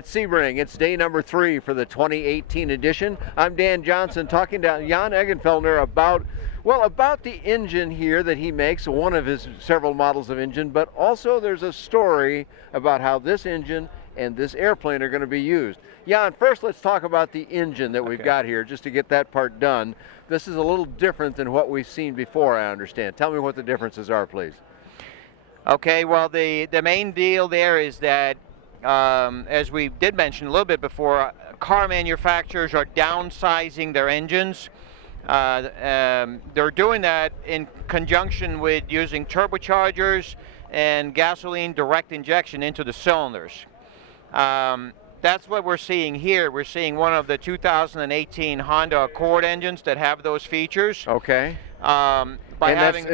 at Sebring. It's day number 3 for the 2018 edition. I'm Dan Johnson talking to Jan Eggenfeldner about the engine here that he makes, one of his several models of engine, but also there's a story about how this engine and this airplane are going to be used. Jan, first let's talk about the engine that we've got here, just to get that part done. This is a little different than what we've seen before, I understand. Tell me what the differences are, please. Okay, well, the main deal there is that, as we did mention a little bit before, car manufacturers are downsizing their engines. They're doing that in conjunction with using turbochargers and gasoline direct injection into the cylinders. That's what we're seeing here. We're seeing one of the 2018 Honda Accord engines that have those features. Okay. And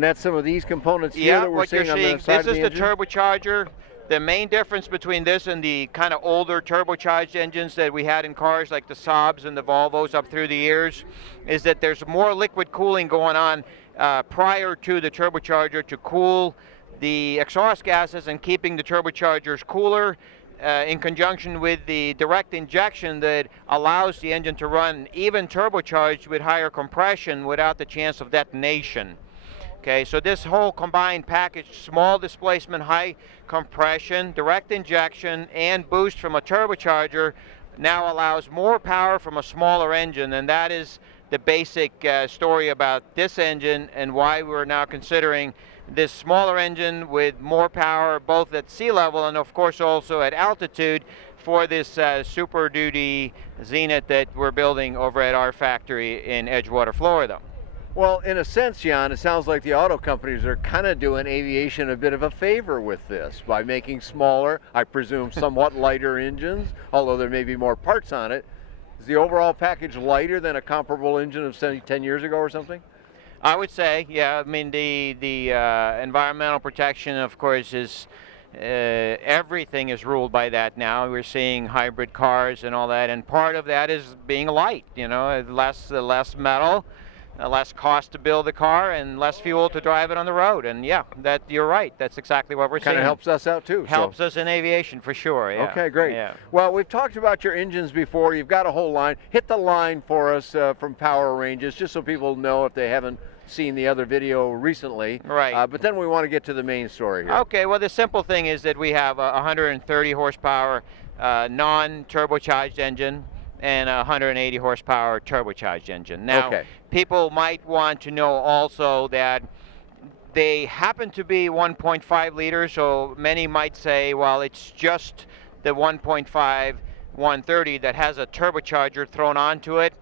that's some of these components here that we're seeing on the side of the engine? This is the turbocharger. The main difference between this and the kind of older turbocharged engines that we had in cars like the Saabs and the Volvos up through the years is that there's more liquid cooling going on prior to the turbocharger to cool the exhaust gases and keeping the turbochargers cooler in conjunction with the direct injection that allows the engine to run even turbocharged with higher compression without the chance of detonation. Okay, so this whole combined package, small displacement, high compression, direct injection, and boost from a turbocharger now allows more power from a smaller engine, and that is the basic story about this engine and why we're now considering this smaller engine with more power both at sea level and of course also at altitude for this Super Duty Zenith that we're building over at our factory in Edgewater, Florida. Well, in a sense, Jan, it sounds like the auto companies are kind of doing aviation a bit of a favor with this by making smaller, I presume somewhat lighter engines, although there may be more parts on it. Is the overall package lighter than a comparable engine of 10 years ago or something? I would say, yeah. I mean, the environmental protection, of course, is everything is ruled by that now. We're seeing hybrid cars and all that, and part of that is being light. You know, less metal, less cost to build the car, and less fuel to drive it on the road. And yeah, that you're right. That's exactly what we're seeing. Kind of helps us out too. Helps us in aviation for sure. Yeah. Okay, great. Yeah. Well, we've talked about your engines before. You've got a whole line. Hit the line for us from Power Ranges, just so people know if they haven't seen the other video recently. Right. But then we want to get to the main story here. Okay. Well, the simple thing is that we have a 130 horsepower non-turbocharged engine and a 180 horsepower turbocharged engine. Now, people might want to know also that they happen to be 1.5 liters, so many might say, well, it's just the 1.5 130 that has a turbocharger thrown onto it,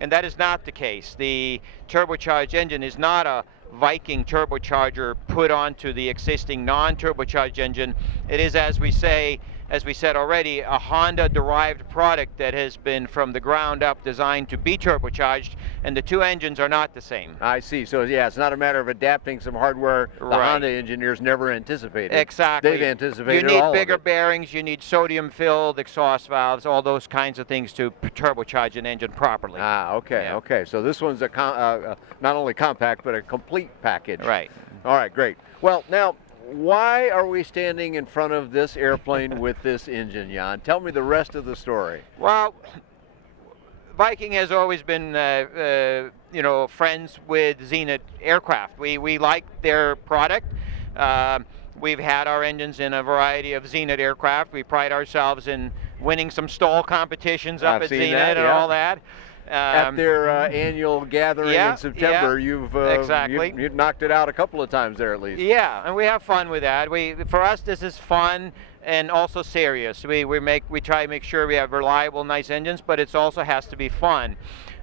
and that is not the case. The turbocharged engine is not a Viking turbocharger put onto the existing non-turbocharged engine. It is, as we said already, a Honda-derived product that has been from the ground up designed to be turbocharged, and the two engines are not the same. I see. So yeah, it's not a matter of adapting some hardware the Honda engineers never anticipated. Exactly. They've anticipated all of it. You need bigger bearings, you need sodium-filled exhaust valves, all those kinds of things to turbocharge an engine properly. Ah, okay, Yeah. okay. So this one's not only compact, but a complete package. Right. All right, great. Well, now, why are we standing in front of this airplane with this engine, Jan? Tell me the rest of the story. Well, Viking has always been, friends with Zenith aircraft. We like their product. We've had our engines in a variety of Zenith aircraft. We pride ourselves in winning some stall competitions up at Zenith and all that. At their annual gathering in September, you've knocked it out a couple of times there at least. Yeah, and we have fun with that. For us, this is fun and also serious. We try to make sure we have reliable, nice engines, but it also has to be fun.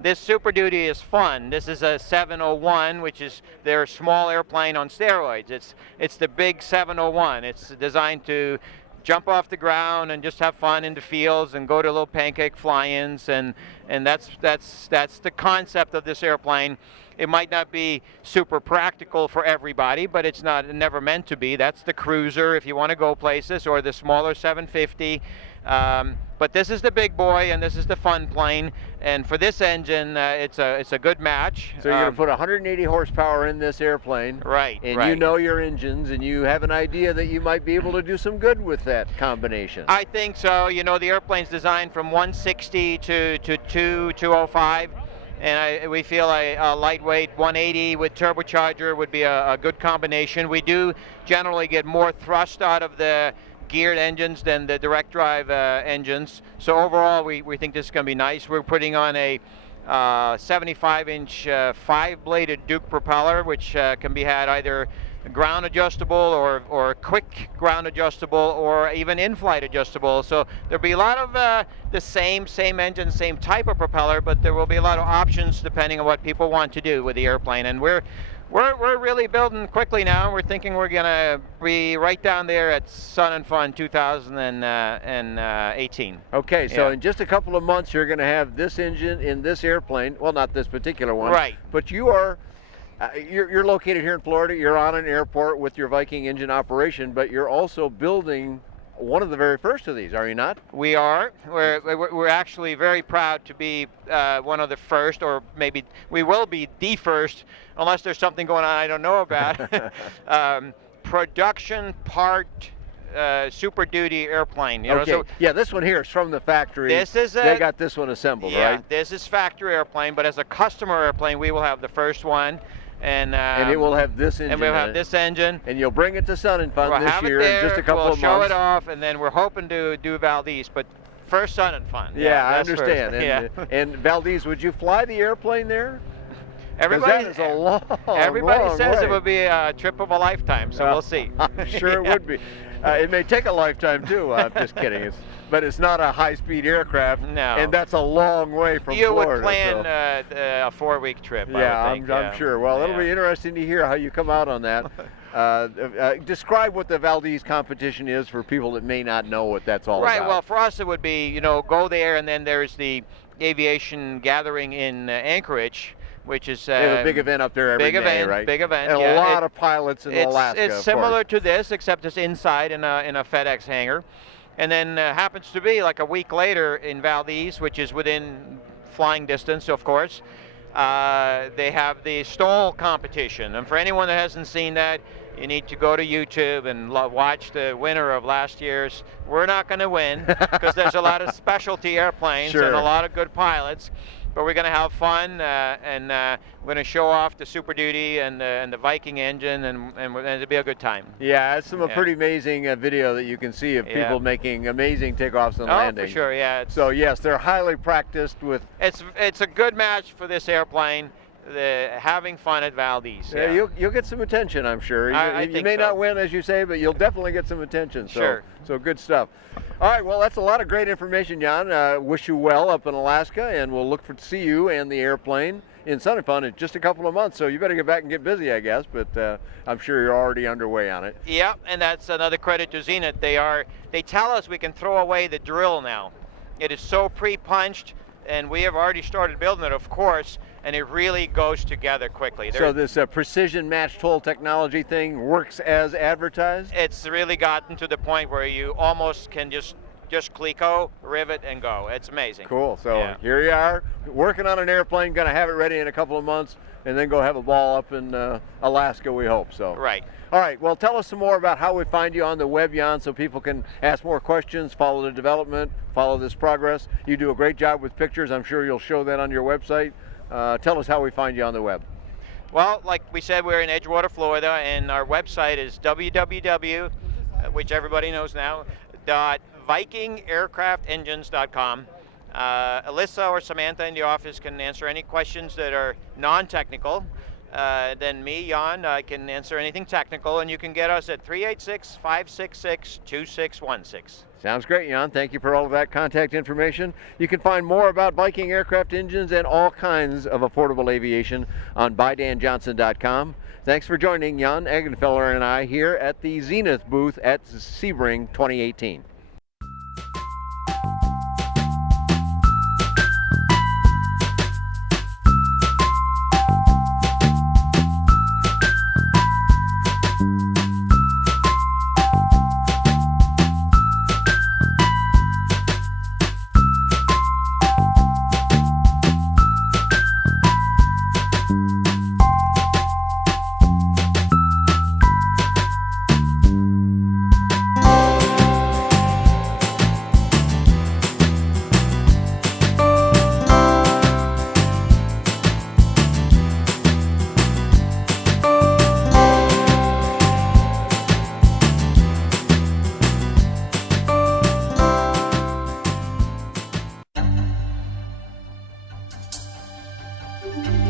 This Super Duty is fun. This is a 701, which is their small airplane on steroids. It's the big 701. It's designed to jump off the ground and just have fun in the fields and go to little pancake fly-ins, and that's the concept of this airplane. It might not be super practical for everybody, but it's never meant to be. That's the cruiser if you want to go places, or the smaller 750. But this is the big boy, and this is the fun plane. And for this engine, it's a good match. So you're going to put 180 horsepower in this airplane. Right, and right. you know your engines, and you have an idea that you might be able to do some good with that combination. I think so. You know, the airplane's designed from 160 to 205. And we feel a lightweight 180 with turbocharger would be a good combination. We do generally get more thrust out of the geared engines than the direct drive engines. So overall, we think this is going to be nice. We're putting on a 75-inch 5-bladed Duke propeller, which can be had either ground adjustable or quick ground adjustable or even in-flight adjustable. So there'll be a lot of the same engine, same type of propeller, but there will be a lot of options depending on what people want to do with the airplane. And we're really building quickly now. We're thinking we're gonna be right down there at Sun and Fun 2018. Okay, so Yeah. in just a couple of months, you're going to have this engine in this airplane. Well, not this particular one. Right. But you are. You're located here in Florida. You're on an airport with your Viking engine operation, but you're also building one of the very first of these, are you not? We are. We're actually very proud to be one of the first, or maybe we will be the first, unless there's something going on I don't know about. Production part Super Duty airplane. Okay. So yeah, this one here is from the factory. This is they got this one assembled, yeah, right? this is factory airplane, but as a customer airplane, we will have the first one. And it will have this engine. And we'll in have it. this engine. And you'll bring it to Sun and Fun We'll this have year it there, in just a couple we'll of show months. it off, and then we're hoping to do Valdez, but first Sun and Fun. Yeah, I that's understand. first. And, Yeah. and Valdez, would you fly the airplane there? 'Cause Everybody, that is a long, everybody long says way. it would be a trip of a lifetime, so we'll see. I'm sure it would be. It may take a lifetime too. I'm just kidding. But it's not a high-speed aircraft. No. And that's a long way from You Florida. would plan so. a 4-week trip, Yeah, I would think. I'm sure. Well, it'll be interesting to hear how you come out on that. Describe what the Valdez competition is for people that may not know what that's all Right. about. Well, for us, it would be go there, and then there's the Aviation gathering in Anchorage, which is they have a big event up there every day, right? Big event. And yeah. a lot of pilots in Alaska. It's of similar course. to this, except it's inside in a FedEx hangar, and then happens to be like a week later in Valdez, which is within flying distance, of course. They have the stall competition, and for anyone that hasn't seen that, you need to go to YouTube and watch the winner of last year's. We're not going to win because there's a lot of specialty airplanes and a lot of good pilots. But we're going to have fun, and we're going to show off the Super Duty and the Viking engine, and it'll be a good time. Yeah, it's some pretty amazing video that you can see of people making amazing takeoffs and landings. Oh, for sure, yeah. So yes, they're highly practiced with. It's a good match for this airplane. Having fun at Valdez. Yeah, you'll get some attention, I'm sure. I you think may so. not win, as you say, but you'll definitely get some attention. So, Sure. So good stuff. All right, well, that's a lot of great information, Jan. Wish you well up in Alaska, and we'll look to see you and the airplane in Sun and Fun in just a couple of months. So you better get back and get busy, I guess. But I'm sure you're already underway on it. Yeah, and that's another credit to Zenith. They tell us we can throw away the drill now. It is so pre-punched, and we have already started building it, of course. And it really goes together quickly. So this precision matched hole technology thing works as advertised? It's really gotten to the point where you almost can just cleco, rivet, and go. It's amazing. Cool. So here you are, working on an airplane, going to have it ready in a couple of months, and then go have a ball up in Alaska, we hope. So. Right. All right, well, tell us some more about how we find you on the web, Jan, so people can ask more questions, follow the development, follow this progress. You do a great job with pictures. I'm sure you'll show that on your website. Tell us how we find you on the web. Well, like we said, we're in Edgewater, Florida, and our website is www, which everybody knows now, .vikingaircraftengines.com. Alyssa or Samantha in the office can answer any questions that are non-technical. Then me, Jan, I can answer anything technical, and you can get us at 386-566-2616. Sounds great, Jan. Thank you for all of that contact information. You can find more about Viking aircraft engines and all kinds of affordable aviation on BuyDanJohnson.com. Thanks for joining Jan Eggenfeller and I here at the Zenith booth at Sebring 2018. Bye.